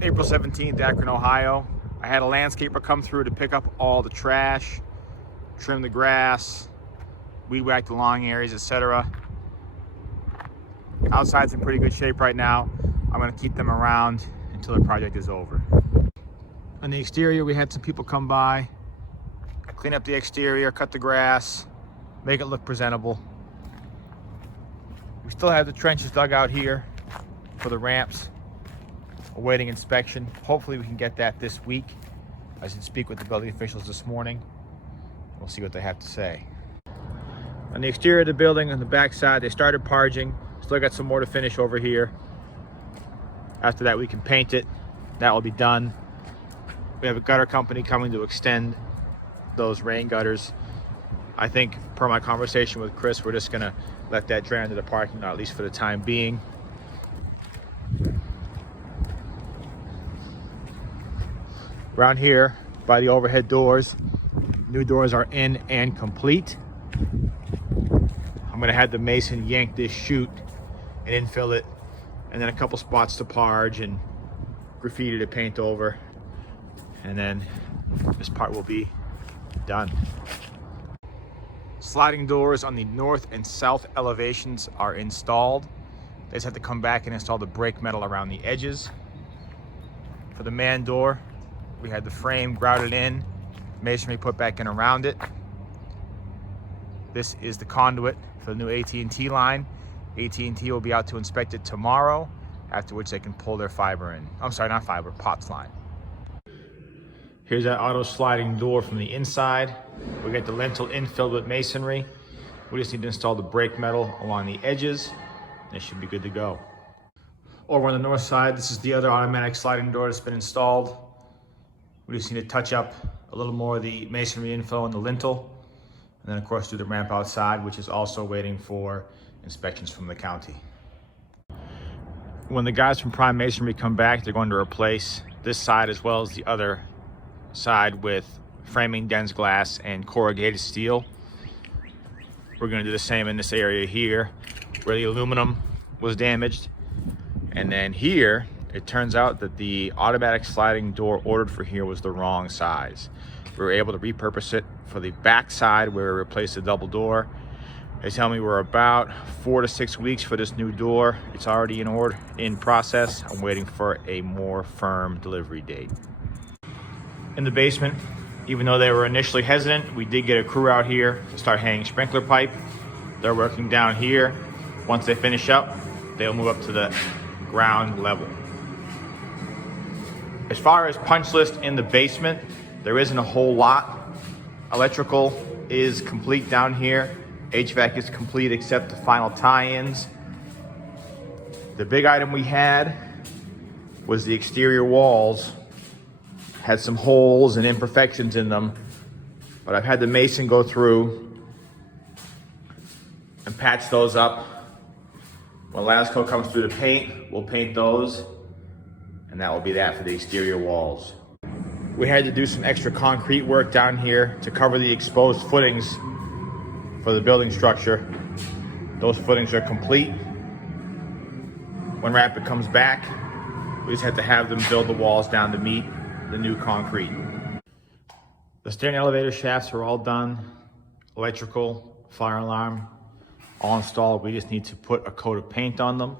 April 17th, Akron, Ohio. I had a landscaper come through to pick up all the trash, trim the grass, weed whack the lawn areas, etc. Outside's in pretty good shape right now. I'm gonna keep them around until the project is over. On the exterior, we had some people come by, clean up the exterior, cut the grass, make it look presentable. We still have the trenches dug out here for the ramps, awaiting inspection. Hopefully we can get that this week. I did speak with the building officials this morning. We'll see what they have to say. On the exterior of the building, on the back side, they started parging. Still got some more to finish over here. After that, we can paint it. That will be done. We have a gutter company coming to extend those rain gutters. I think, per my conversation with Chris, we're just gonna let that drain into the parking lot, at least for the time being. Around here, by the overhead doors, new doors are in and complete. I'm gonna have the mason yank this chute and infill it, and then a couple spots to parge and graffiti to paint over, and then this part will be done. Sliding doors on the north and south elevations are installed. They just have to come back and install the brake metal around the edges. For the man door, we had the frame grouted in, masonry put back in around it. This is the conduit for the new AT&T line. AT&T will be out to inspect it tomorrow, after which they can pull their fiber in. I'm sorry, not fiber, POTS line. Here's that auto sliding door from the inside. We got the lintel infilled with masonry. We just need to install the brake metal along the edges. It should be good to go. Over on the north side, this is the other automatic sliding door that's been installed. We just need to touch up a little more of the masonry infill on the lintel. And then of course do the ramp outside, which is also waiting for inspections from the county. When the guys from Prime Masonry come back, they're going to replace this side as well as the other side with framing dense glass and corrugated steel. We're going to do the same in this area here where the aluminum was damaged. And then here, it turns out that the automatic sliding door ordered for here was the wrong size. We were able to repurpose it for the back side where we replaced the double door. They tell me we're about 4 to 6 weeks for this new door. It's already in process. I'm waiting for a more firm delivery date. In the basement, even though they were initially hesitant, we did get a crew out here to start hanging sprinkler pipe. They're working down here. Once they finish up, they'll move up to the ground level. As far as punch list in the basement, there isn't a whole lot. Electrical is complete down here. HVAC is complete except the final tie-ins. The big item we had was the exterior walls. Had some holes and imperfections in them, but I've had the mason go through and patch those up. When Lasco comes through to paint, we'll paint those, and that will be that for the exterior walls. We had to do some extra concrete work down here to cover the exposed footings for the building structure. Those footings are complete. When Rapid comes back, we just have to have them build the walls down to meet the new concrete. The stair and elevator shafts are all done. Electrical, fire alarm, all installed. We just need to put a coat of paint on them.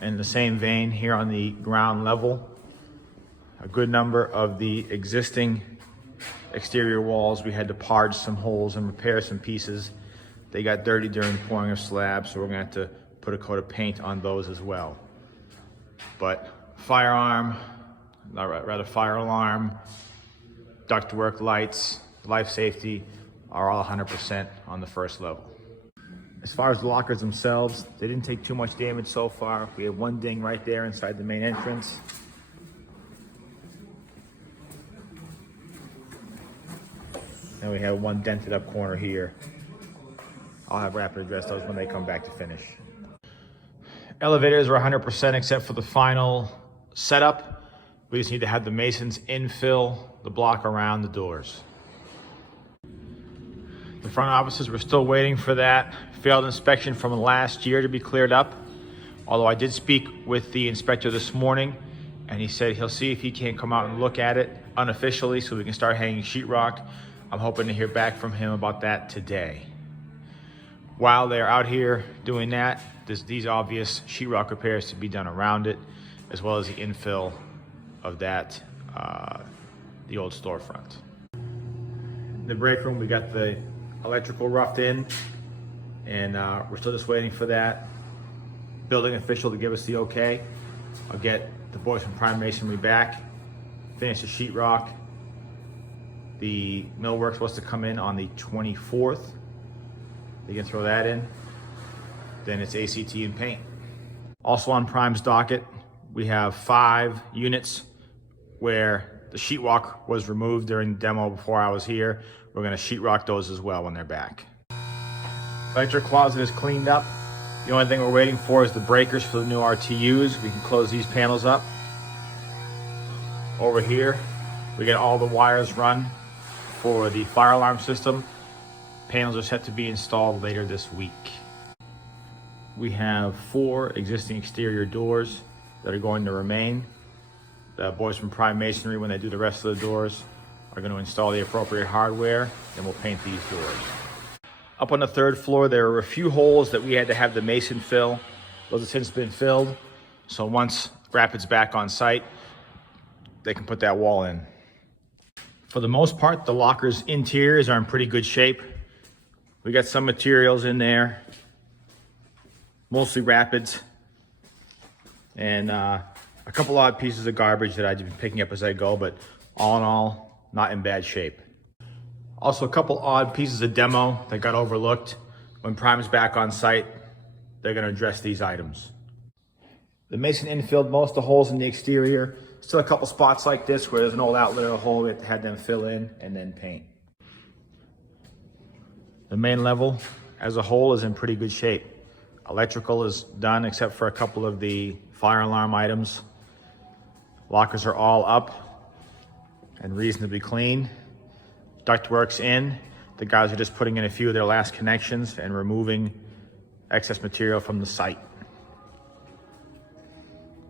In the same vein, here on the ground level, a good number of the existing exterior walls, we had to parge some holes and repair some pieces. They got dirty during pouring of slabs, so we're gonna have to put a coat of paint on those as well. But fire alarm, ductwork, lights, life safety are all 100% on the first level. As far as the lockers themselves, they didn't take too much damage so far. We have one ding right there inside the main entrance. And we have one dented up corner here. I'll have Rapid address those when they come back to finish. Elevators are 100% except for the final setup. We just need to have the masons infill the block around the doors. The front offices, we're still waiting for that failed inspection from last year to be cleared up. Although I did speak with the inspector this morning, and he said he'll see if he can't come out and look at it unofficially so we can start hanging sheetrock. I'm hoping to hear back from him about that today. While they're out here doing that, there's these obvious sheetrock repairs to be done around it, as well as the infill of that, the old storefront. In the break room, we got the electrical roughed in, and we're still just waiting for that building official to give us the okay. I'll get the boys from Prime Masonry back, finish the sheetrock. The millwork's supposed to come in on the 24th. They can throw that in. Then it's ACT and paint. Also on Prime's docket, we have 5 units where the sheetrock was removed during the demo before I was here. We're gonna sheetrock those as well when they're back. Electric closet is cleaned up. The only thing we're waiting for is the breakers for the new RTUs. We can close these panels up. Over here, we get all the wires run for the fire alarm system. Panels are set to be installed later this week. We have 4 existing exterior doors that are going to remain. The boys from Prime Masonry, when they do the rest of the doors, are going to install the appropriate hardware, and we'll paint these doors. Up on the 3rd floor, there are a few holes that we had to have the mason fill. Those have since been filled. So once Rapid's back on site, they can put that wall in. For the most part, the lockers' interiors are in pretty good shape. We got some materials in there, mostly Rapids, and a couple odd pieces of garbage that I've been picking up as I go, but all in all, not in bad shape. Also, a couple odd pieces of demo that got overlooked. When Prime's back on site, they're gonna address these items. The mason infilled most of the holes in the exterior. Still a couple spots like this where there's an old outlet or a hole we have to have them fill in and then paint. The main level as a whole is in pretty good shape. Electrical is done except for a couple of the fire alarm items. Lockers are all up and reasonably clean. Ductwork's in. The guys are just putting in a few of their last connections and removing excess material from the site.